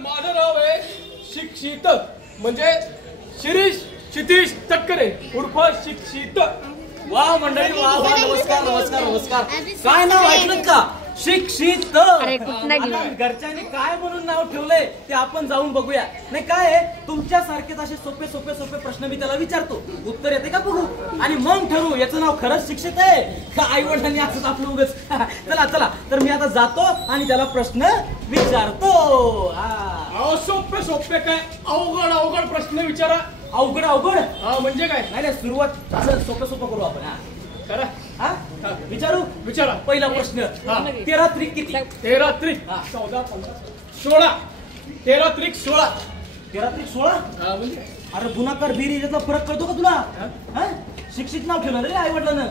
माझं नाव आहे शिक्षित म्हणजे शिरीष क्षितिज तटकरे उर्फ शिक्षित। वा मंडळी वा वा, नमस्कार नमस्कार नमस्कार। काय नाव ऐकलं का? शिक्षित। आता घरच्यांनी काय म्हणून नाव ठेवलंय ते आपण जाऊन बघूया। नाही काय आहे, तुमच्यासारखेच असे सोपे सोपे सोपे प्रश्न मी त्याला विचारतो, उत्तर येते का बघू आणि मग ठरवू याचं नाव खरंच शिक्षित आहे का आई वडिलांनी असंच आपलं उगाच। चला चला, तर मी आता जातो आणि त्याला प्रश्न विचारतो। सोपे सोपे काय अवघड अवघड प्रश्न विचारा। अवघड अवघड म्हणजे काय? नाही सुरुवात असं सोपं सोपं करू आपण। करा विचारू विचारा। पहिला प्रश्न, 13 त्रिक किती? 13 त्रिक 14 15 16। 13 त्रिक 16। 13 त्रिक 16 म्हणजे अरे गुणाकार बेरीज याचा फरक कळतो का तुला? शिक्षित नाव ठेवलं रे आई वडिलांना।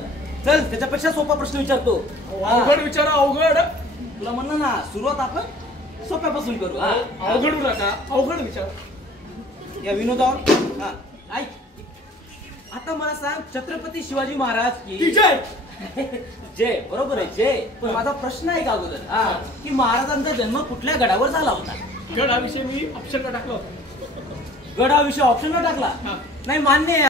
चल त्याच्यापेक्षा सोपा प्रश्न विचारतो। अवघड विचारा अवघड। तुला म्हणलं ना सुरुवात आपण सोप्यापासून करू। अवघड नका, अवघड विचारा। या विनोदावर ऐक, आता मला सांग, छत्रपती शिवाजी महाराज की जय। जय बरोबर आहे जय, पण माझा प्रश्न आहे का अगोदर की महाराजांचा जन्म कुठल्या गडावर झाला होता? गड हा विषय मी ऑप्शनला टाकला होता। गड हा विषय ऑप्शनला टाकला? नाही मान्य आहे।